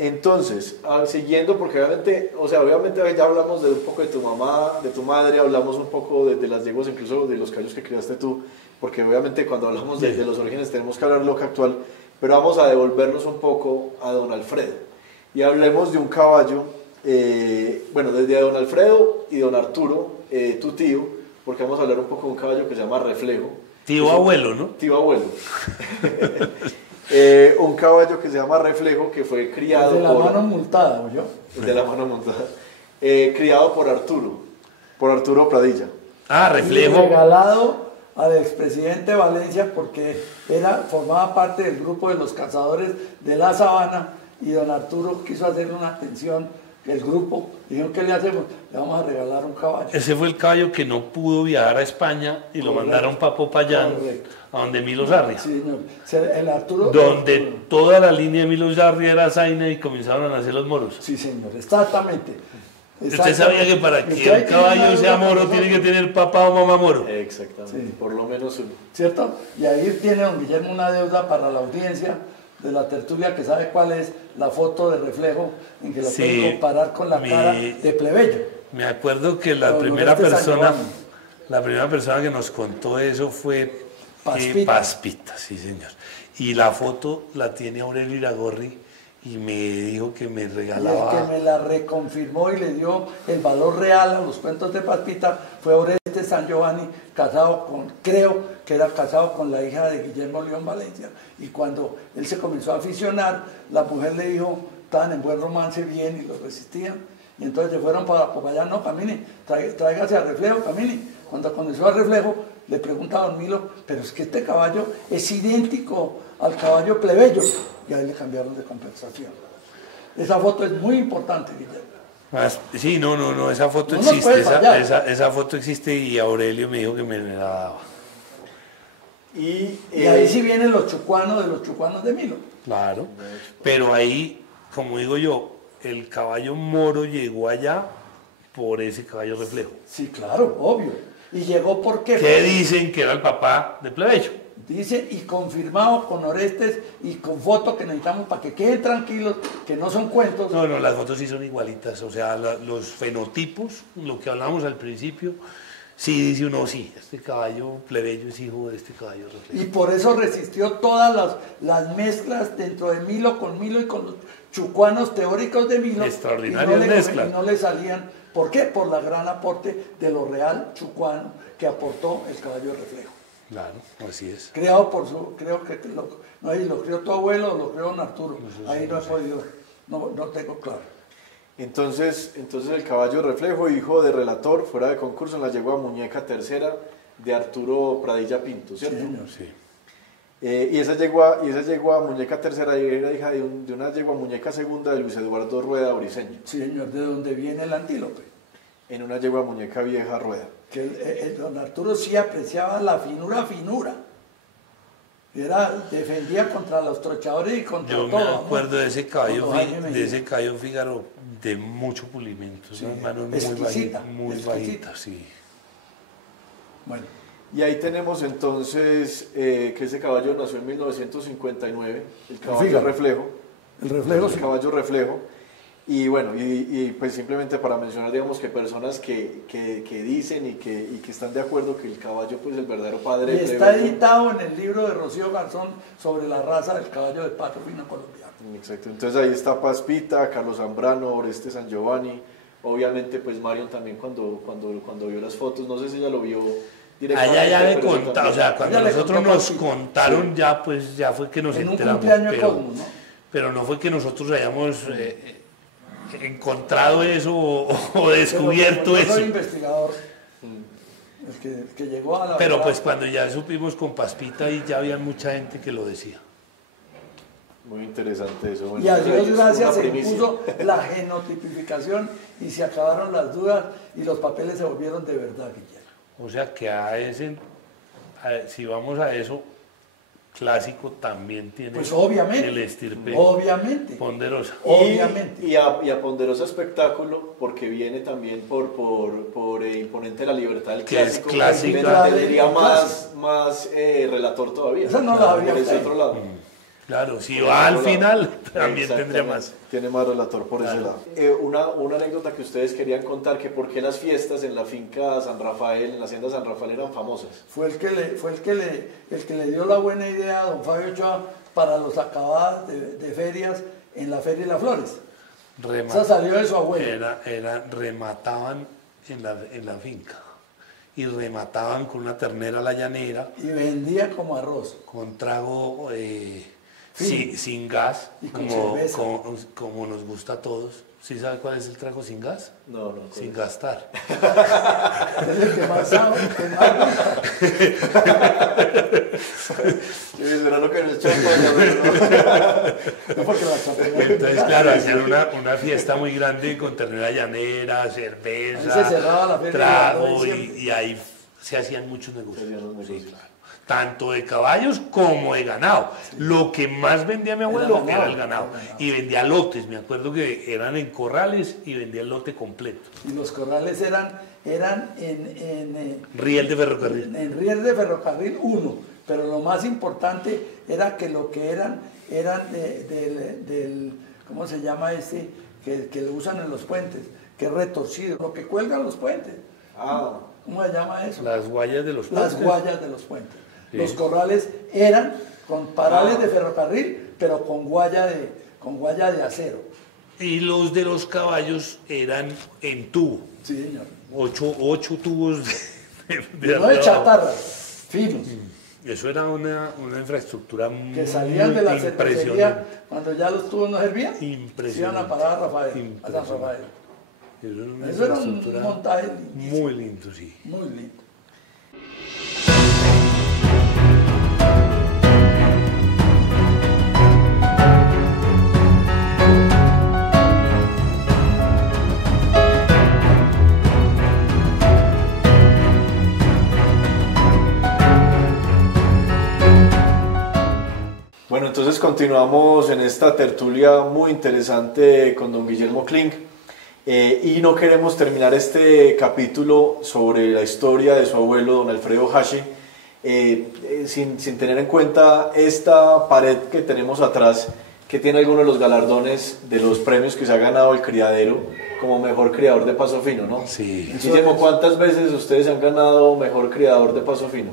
Entonces, siguiendo, porque obviamente, o sea, obviamente ya hablamos de un poco de tu mamá, de tu madre, hablamos un poco de las yeguas, incluso de los caballos que criaste tú, porque obviamente cuando hablamos de los orígenes tenemos que hablar de lo que actual, pero vamos a devolvernos un poco a don Alfredo y hablemos de un caballo, bueno, desde don Alfredo y don Arturo, tu tío, porque vamos a hablar un poco de un caballo que se llama Reflejo. Tío abuelo, ¿no? Tío abuelo. Un caballo que se llama Reflejo, que fue criado de la mano multada, ¿o yo? De la mano montada. Criado por Arturo Pradilla. Ah, Reflejo. Y regalado al expresidente Valencia porque formaba parte del grupo de los cazadores de la sabana y don Arturo quiso hacerle una atención. El grupo dijeron, ¿qué le hacemos? Le vamos a regalar un caballo. Ese fue el caballo que no pudo viajar a España y lo mandaron para Popayán, a donde Milo Sarria. Sí, señor. El Arturo, donde Arturo. Toda la línea de Milo Sarria era zaina y comenzaron a nacer los moros. Sí, señor, exactamente. Usted sabía que para que el caballo sea moro tiene que tener papá o mamá moro. Exactamente, sí. Por lo menos uno. ¿Cierto? Y ahí tiene don Guillermo una deuda para la audiencia de la tertulia que sabe cuál es la foto de Reflejo en que la pueden comparar con la cara de plebeyo. Me acuerdo que la primera persona que nos contó eso fue Paspita, sí señor. Y la foto la tiene Aurelio Iragorri y me dijo que me regalaba. Y el que me la reconfirmó y le dio el valor real a los cuentos de Paspita fue Oreste San Giovanni, creo que era casado con la hija de Guillermo León Valencia. Y cuando él se comenzó a aficionar, la mujer le dijo, estaban en buen romance bien y lo resistían. Y entonces se fueron para allá, no, camine, tráigase a Reflejo, camine. Cuando comenzó a Reflejo, le pregunta a don Milo, pero es que este caballo es idéntico al caballo plebeyo. Y ahí le cambiaron de compensación. Esa foto es muy importante, Guillermo. Sí, no, esa foto existe, esa foto existe y Aurelio me dijo que me la daba. Y ahí sí vienen los chucuanos de Milo. Claro, pero ahí, como digo yo, el caballo moro llegó allá por ese caballo Reflejo. Sí, claro, obvio. ¿Y llegó por qué? ¿Qué dicen que era el papá de plebeyo? Dice, y confirmado con Orestes y con fotos que necesitamos para que queden tranquilos, que no son cuentos. No, las fotos sí son igualitas, o sea, los fenotipos, lo que hablamos al principio, sí dice uno, sí, este caballo plebeyo es hijo de este caballo Reflejo. Y por eso resistió todas las mezclas dentro de Milo y con los chucuanos teóricos de Milo. Extraordinarias mezclas. Y no le salían, ¿por qué? Por la gran aporte de lo real chucuano que aportó el caballo Reflejo. Claro, así es. Creado por creo que lo crió tu abuelo o lo crió don Arturo. Ahí no he podido, no tengo claro. Entonces el caballo Reflejo, hijo de relator, fuera de concurso en la yegua muñeca tercera de Arturo Pradilla Pinto, ¿cierto? Sí, señor. Sí. Y esa yegua muñeca tercera era hija de una yegua muñeca segunda de Luis Eduardo Rueda Briceño. Sí, señor, de donde viene el antílope. En una yegua muñeca vieja Rueda. Que el don Arturo sí apreciaba la finura. Defendía contra los trochadores y contra todo. Yo me acuerdo de ese caballo Fígaro de mucho pulimento, sí, una mano muy bajita, sí. Bueno. Y ahí tenemos entonces que ese caballo nació en 1959, el caballo Reflejo. El caballo Reflejo. Y bueno, y pues simplemente para mencionar, digamos, que personas que dicen y que están de acuerdo que el caballo pues el verdadero padre... Y está editado en el libro de Rocío Garzón sobre la raza del caballo de pato fino colombiano. Exacto, entonces ahí está Paspita, Carlos Zambrano, Oreste San Giovanni, obviamente pues Marion también cuando vio las fotos, no sé si ella lo vio directamente. Allá ya me contaba, o sea, cuando nosotros nos contaron ya pues ya fue que nos enteramos, pero no fue que nosotros hayamos... encontrado eso o descubierto eso. Yo soy investigador, el que llegó a la Pero verdad. pues cuando ya supimos con Paspita y ya había mucha gente que lo decía. Muy interesante eso. Bueno, y a Dios gracias se impuso la genotipificación y se acabaron las dudas y los papeles se volvieron de verdad, Guillermo. O sea que si vamos a eso, clásico también tiene pues obviamente, el estirpe ponderosa. Obviamente. Y a ponderosa espectáculo, porque viene también por Imponente la Libertad del clásico. Es clásico. Tendría más relator todavía. Esa no la había por ese otro lado. Claro, si va al final, también tendría más. Tiene más relator por ese lado. Una anécdota que ustedes querían contar, que por qué las fiestas en la finca San Rafael, en la hacienda San Rafael, eran famosas. Fue el que le dio la buena idea a don Fabio Ochoa para los acabados de ferias en la Feria de las Flores. Esa salió de su abuelo. Remataban en la finca. Y remataban con una ternera a la llanera. Y vendía como arroz. Con trago sin gas, como nos gusta a todos. ¿Sí sabe cuál es el trago sin gas? No. Sin gastar. Es el que más sabe, Será lo que nos champaña, no porque la champaña. Entonces, claro, hacían una fiesta muy grande con ternera llanera, cerveza, trago, y ahí se hacían muchos negocios. Sí, claro. Tanto de caballos como de ganado. Lo que más vendía mi abuelo era el ganado. Y vendía lotes, me acuerdo que eran en corrales y vendía el lote completo. Y los corrales eran en riel de ferrocarril. En riel de ferrocarril 1. Pero lo más importante era que lo que eran del ¿cómo se llama este? Que lo usan en los puentes, que es retorcido, lo que cuelgan los puentes. ¿Cómo se llama eso? Las guayas de los puentes. Las guayas de los puentes. Sí. Los corrales eran con parales de ferrocarril, pero con guaya de acero. Y los de los caballos eran en tubo. Sí, señor. 8 tubos no de chatarra, finos. Eso era una infraestructura que salían de la cervecería cuando ya los tubos no servían. Impresionante. Iban a parar a Rafael, a San Rafael. Eso era un montaje muy lindo, sí. Muy lindo. Bueno, entonces continuamos en esta tertulia muy interesante con don Guillermo Klink. Y no queremos terminar este capítulo sobre la historia de su abuelo, don Alfredo Hashi, sin tener en cuenta esta pared que tenemos atrás, que tiene algunos de los galardones de los premios que se ha ganado el criadero como mejor criador de paso fino, ¿no? Sí. Guillermo, ¿cuántas veces ustedes han ganado mejor criador de paso fino?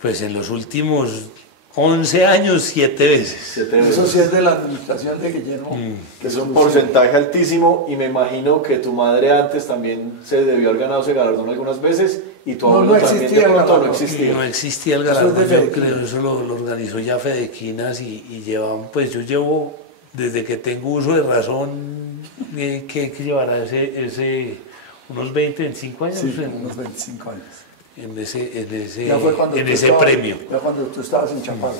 Pues en los últimos 11 años, 7 veces. Eso sí es de la administración de Guillermo. Que es un porcentaje altísimo, y me imagino que tu madre antes también se debió haber ganado ese galardón algunas veces, y tu abuelo también de pronto no existía. No existía el galardón, yo creo, eso lo organizó ya Fedequinas y llevan, pues yo llevo, desde que tengo uso de razón, que llevará unos 20, 25 años. Sí, unos 25 años. En ese premio. Ya cuando tú estabas en Chapala.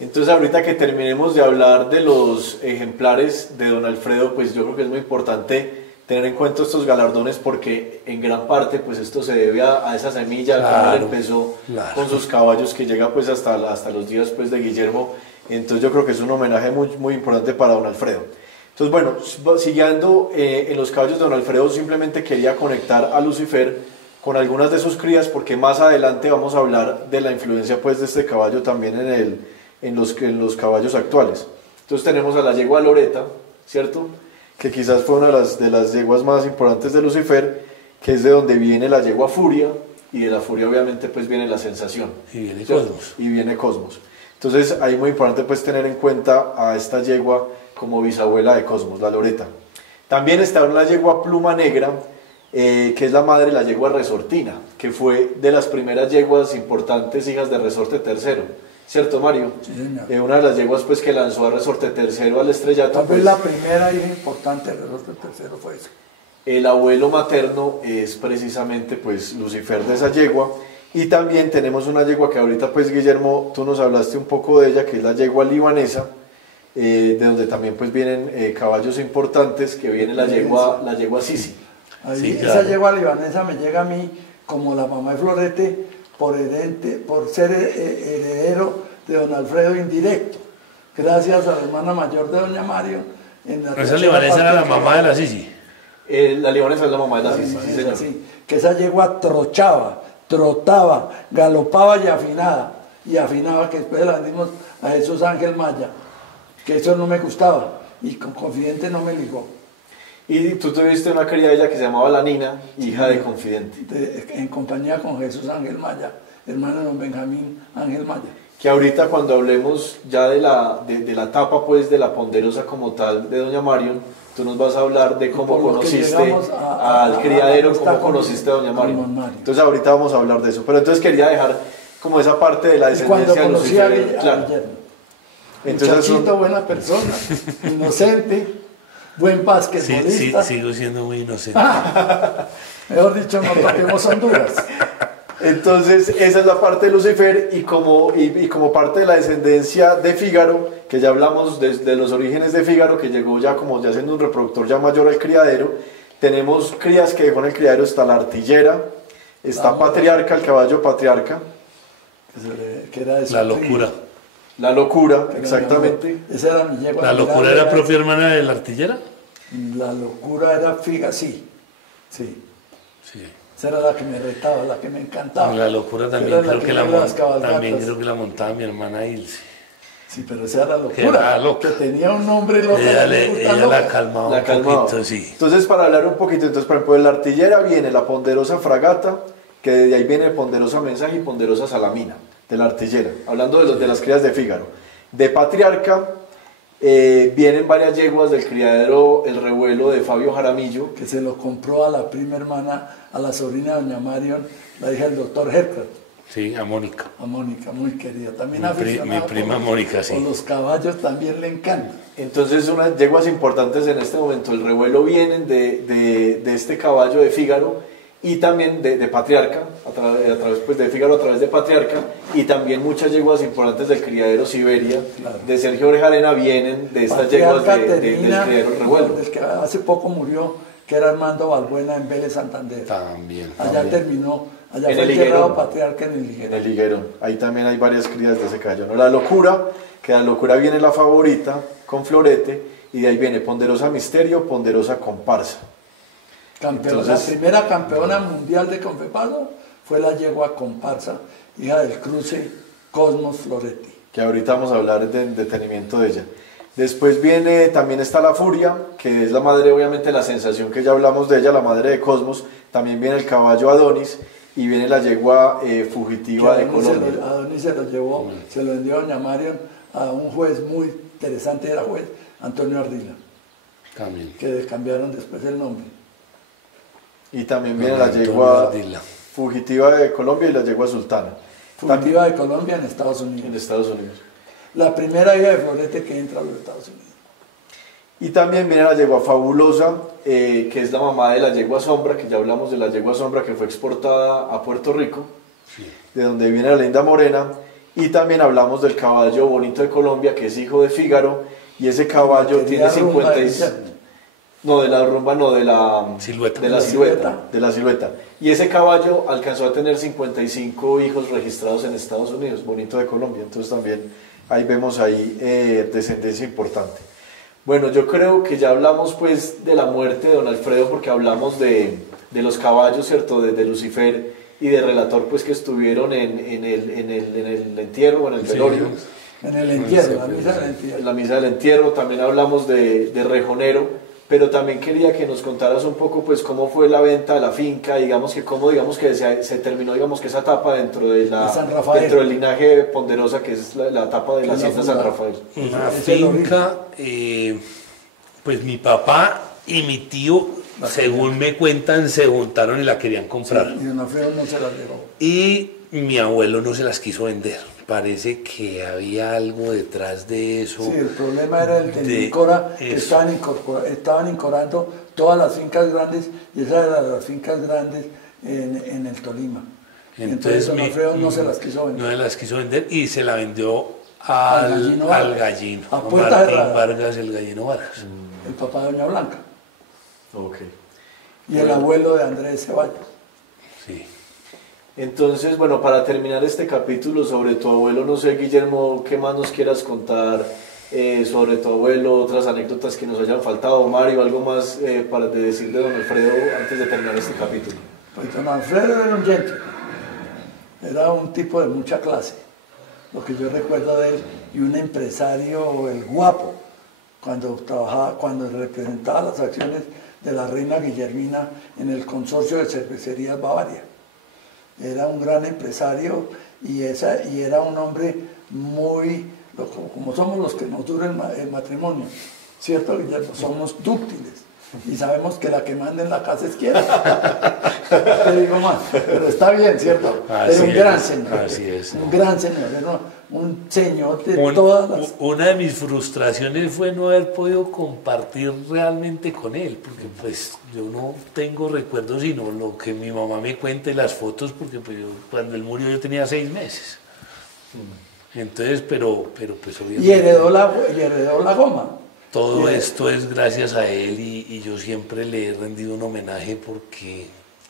Entonces, ahorita que terminemos de hablar de los ejemplares de don Alfredo, pues yo creo que es muy importante tener en cuenta estos galardones, porque en gran parte pues esto se debe a esa semilla, que empezó con sus caballos, que llega pues hasta los días pues de Guillermo. Entonces yo creo que es un homenaje muy, muy importante para don Alfredo. Entonces, bueno, siguiendo en los caballos de don Alfredo, simplemente quería conectar a Lucifer con algunas de sus crías, porque más adelante vamos a hablar de la influencia pues de este caballo también en los caballos actuales. Entonces tenemos a la yegua Loreta, ¿cierto? Que quizás fue una de las yeguas más importantes de Lucifer, que es de donde viene la yegua Furia, y de la Furia obviamente pues viene la Sensación. Y viene Cosmos. Y viene Cosmos. Entonces ahí es muy importante pues tener en cuenta a esta yegua como bisabuela de Cosmos, la Loreta. También está una yegua Pluma Negra, que es la madre de la yegua Resortina, que fue de las primeras yeguas importantes hijas de Resorte III, ¿cierto, Mario? Sí, una de las yeguas pues que lanzó a Resorte III al estrellato. Tal vez la primera hija importante de Resorte III fue eso. El abuelo materno es precisamente pues Lucifer de esa yegua. Y también tenemos una yegua que ahorita pues Guillermo, tú nos hablaste un poco de ella, que es la yegua libanesa, de donde también pues vienen caballos importantes, que viene la yegua Sisi. Ahí, sí, claro. Esa yegua libanesa me llega a mí como la mamá de Florete por ser heredero de don Alfredo indirecto, gracias a la hermana mayor de doña Mario. Esa libanesa era la mamá de la Sisi. La libanesa es la mamá de la Sisi, sí, señor. Sí, que esa yegua trotaba, galopaba y afinaba, que después la vendimos a Jesús Ángel Maya, que eso no me gustaba, y con Confidente no me ligó. Y tú tuviste una querida ella que se llamaba La Nina, hija de Confidente. En compañía con Jesús Ángel Maya, hermano de don Benjamín Ángel Maya. Que ahorita cuando hablemos ya de la etapa pues de la Ponderosa como tal de doña Marion, tú nos vas a hablar de cómo conociste al criadero, cómo conociste a doña Marion. Entonces ahorita vamos a hablar de eso, pero entonces quería dejar como esa parte de la descendencia de Lucifer. Claro. Entonces, muchachito, buena persona, inocente, buen basquetbolista. Sí, sigo siendo muy inocente. Mejor dicho, no toquemos Honduras. Entonces, esa es la parte de Lucifer y como parte de la descendencia de Fígaro, que ya hablamos de los orígenes de Fígaro, que llegó ya como ya siendo un reproductor ya mayor al criadero, tenemos crías que dejó en el criadero, está la artillera, está Patriarca, el caballo Patriarca. Que era de la locura. La locura, exactamente. Esa era mi yegua. ¿La locura era propia hermana de la artillera? La locura era Figa, sí. Esa era la que me retaba, la que me encantaba. La locura también creo que la montaba mi hermana Ilse. Sí, pero esa era la locura. Que tenía un nombre loco. Ella la calmaba un poquito, sí. Entonces, para hablar un poquito, entonces, por ejemplo, de la artillera viene la ponderosa fragata, que de ahí viene ponderosa mensaje y ponderosa salamina, de la artillera, hablando de las crías de Fígaro. De Patriarca vienen varias yeguas del criadero El Revuelo de Fabio Jaramillo, que se lo compró a la prima hermana, a la sobrina de doña Marion, la hija del doctor Herker. Sí, a Mónica. A Mónica, muy querida. También mi prima Mónica, sí. Con los caballos también le encanta. Entonces, unas yeguas importantes en este momento, El Revuelo, vienen de este caballo de Fígaro y también de Patriarca, a través pues, de Fígaro a través de Patriarca, y también muchas yeguas importantes del criadero Siberia, claro. De Sergio Orejarena, vienen de estas yeguas del criadero El Revuelo. Del que hace poco murió, que era Armando Balbuena en Vélez Santander. También. Terminó, allá fue enterrado Patriarca en el Higuerón. En el Higuerón, ahí también hay varias crías de ese caballo, ¿no? La locura, que la locura viene la favorita, con florete, y de ahí viene ponderosa misterio, ponderosa comparsa. Entonces, la primera campeona mundial de Confepado fue la yegua comparsa, hija del cruce Cosmos Floretti. Que ahorita vamos a hablar en detenimiento de ella. Después también está la Furia, que es la madre, obviamente, la sensación que ya hablamos de ella, la madre de Cosmos. También viene el caballo Adonis y viene la yegua fugitiva de Colombia. Adonis se lo llevó, se lo vendió a doña Marion a un juez muy interesante, era juez Antonio Ardila. También. Que cambiaron después el nombre. Y también viene la yegua fugitiva de Colombia y la yegua sultana. Fugitiva de Colombia en Estados Unidos. En Estados Unidos. La primera hija de Florete que entra a los Estados Unidos. Y también viene la yegua fabulosa, que es la mamá de la yegua sombra, que ya hablamos de la yegua sombra que fue exportada a Puerto Rico, sí. De donde viene la linda morena. Y también hablamos del caballo bonito de Colombia, que es hijo de Fígaro, y ese caballo tiene 56... No, de la rumba, no, de la silueta. De la silueta. Y ese caballo alcanzó a tener 55 hijos registrados en Estados Unidos, bonito de Colombia. Entonces también ahí vemos descendencia importante. Bueno, yo creo que ya hablamos pues de la muerte de don Alfredo, porque hablamos de los caballos, ¿cierto? De Lucifer y de Relator, pues que estuvieron en el entierro o en el velorio. En el entierro, la misa del entierro. La misa del entierro. También hablamos de Rejonero. Pero también quería que nos contaras un poco pues cómo fue la venta de la finca, digamos que se terminó digamos que esa etapa dentro del linaje Ponderosa, que es la etapa de la hacienda San Rafael. La finca, pues mi papá y mi tío, según me cuentan, se juntaron y la querían comprar. Sí, y don Alfredo no se la llevó. Y mi abuelo no se las quiso vender. Parece que había algo detrás de eso. Sí, el problema era el de Incora, que estaban incorando todas las fincas grandes, y esas eran las fincas grandes en el Tolima. Entonces don Alfredo no se las quiso vender. No se las quiso vender y se la vendió al gallino. A puerta Martín cerrada. Vargas, el gallino Vargas. El papá de doña Blanca. Ok. Y el abuelo de Andrés Ceballos. Sí. Entonces, bueno, para terminar este capítulo sobre tu abuelo, no sé, Guillermo, ¿qué más nos quieras contar sobre tu abuelo? Otras anécdotas que nos hayan faltado, Mario, algo más para decir de don Alfredo antes de terminar este capítulo. Pues don Alfredo era un gentleman, era un tipo de mucha clase. lo que yo recuerdo de él, y un empresario, el Guapo, cuando representaba las acciones de la reina Guillermina en el consorcio de cervecerías Bavaria. Era un gran empresario y era un hombre muy, como somos los que nos dura el matrimonio, ¿cierto, Guillermo? Somos dúctiles y sabemos que la que manda en la casa es quién. Te digo más, pero está bien, ¿cierto? Era un gran señor. Así es. Un gran señor, era un señor de todas las... Una de mis frustraciones fue no haber podido compartir realmente con él, porque pues yo no tengo recuerdos sino lo que mi mamá me cuenta y las fotos, porque pues cuando él murió yo tenía 6 meses. Entonces, pero pues obviamente... Y heredó la goma. Todo esto es gracias a él y yo siempre le he rendido un homenaje porque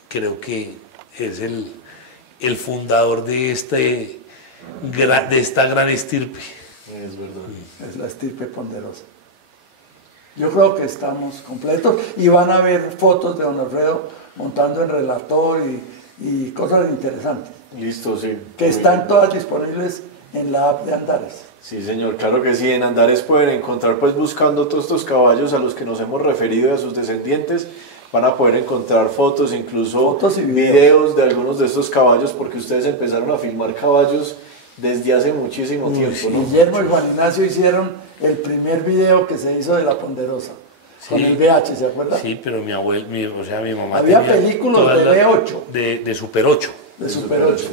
creo que es el fundador de esta gran estirpe. Es verdad. Es la estirpe ponderosa. Yo creo que estamos completos y van a ver fotos de don Alfredo montando en relator y cosas interesantes. Listo, sí. Que están todas disponibles en la app de Andares. Sí, señor, claro que sí. En Andares pueden encontrar, pues buscando todos estos caballos a los que nos hemos referido y a sus descendientes, van a poder encontrar fotos, incluso fotos y videos de algunos de estos caballos, porque ustedes empezaron a filmar caballos desde hace muchísimo tiempo, ¿no? Guillermo y Juan Ignacio hicieron el primer video que se hizo de la Ponderosa, con el VH, ¿se acuerda? Sí, pero mi abuelo, o sea, mi mamá había tenía películas de V8. De Super 8. De Super 8.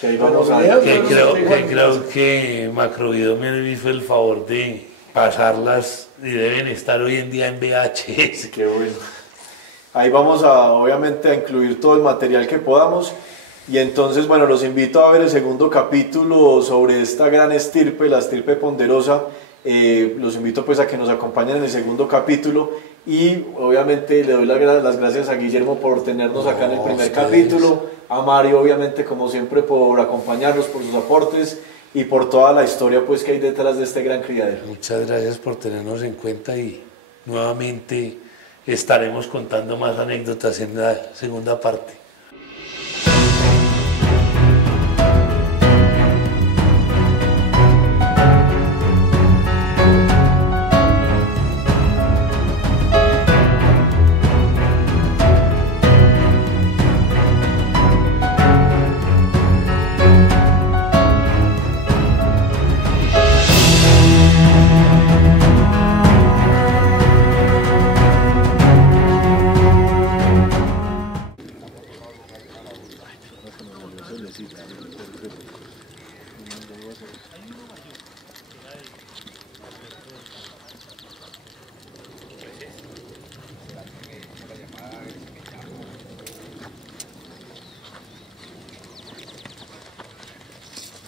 Que ahí vamos a creo que Macrovideo me hizo el favor de pasarlas y deben estar hoy en día en VHS. Qué bueno. Ahí vamos a, obviamente, a incluir todo el material que podamos. Y entonces, bueno, los invito a ver el segundo capítulo sobre esta gran estirpe, la estirpe ponderosa. Los invito pues a que nos acompañen en el segundo capítulo. Y obviamente le doy las gracias a Guillermo por tenernos acá en el primer capítulo, a Mario obviamente como siempre por acompañarnos, por sus aportes y por toda la historia pues que hay detrás de este gran criadero. Muchas gracias por tenernos en cuenta y nuevamente estaremos contando más anécdotas en la segunda parte.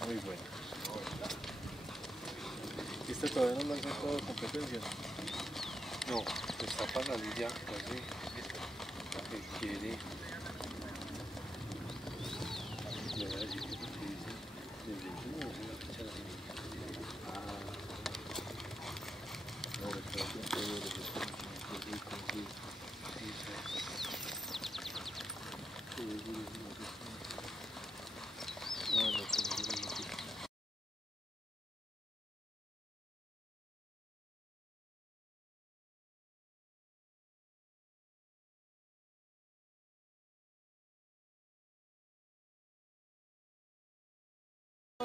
Muy bueno. ¿Este todavía no lo han sacado de competencia? No, está para salir ya, casi que quiere. Le voy a decir que porque dice desde el último es una fecha de la Ahora está tiempo de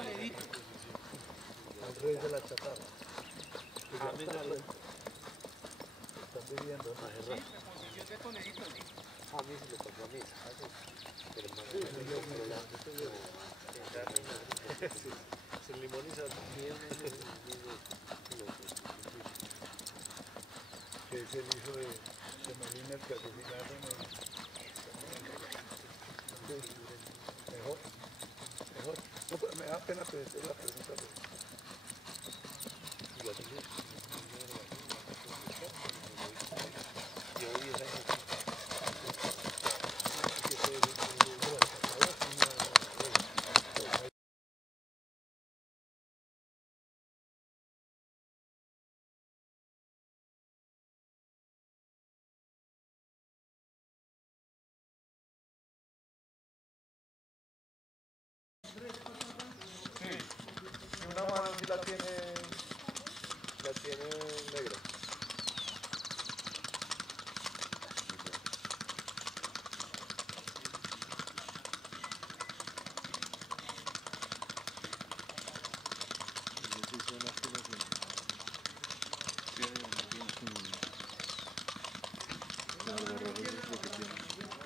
Al rey de la chatarra. Están viviendo. A mí se le tocó a mí, pero sin limón y sal. Que es el hijo de Molina, el que asesinaron mejor. No, me da pena pedir la pregunta. la tiene negra. Claro, lo que tiene.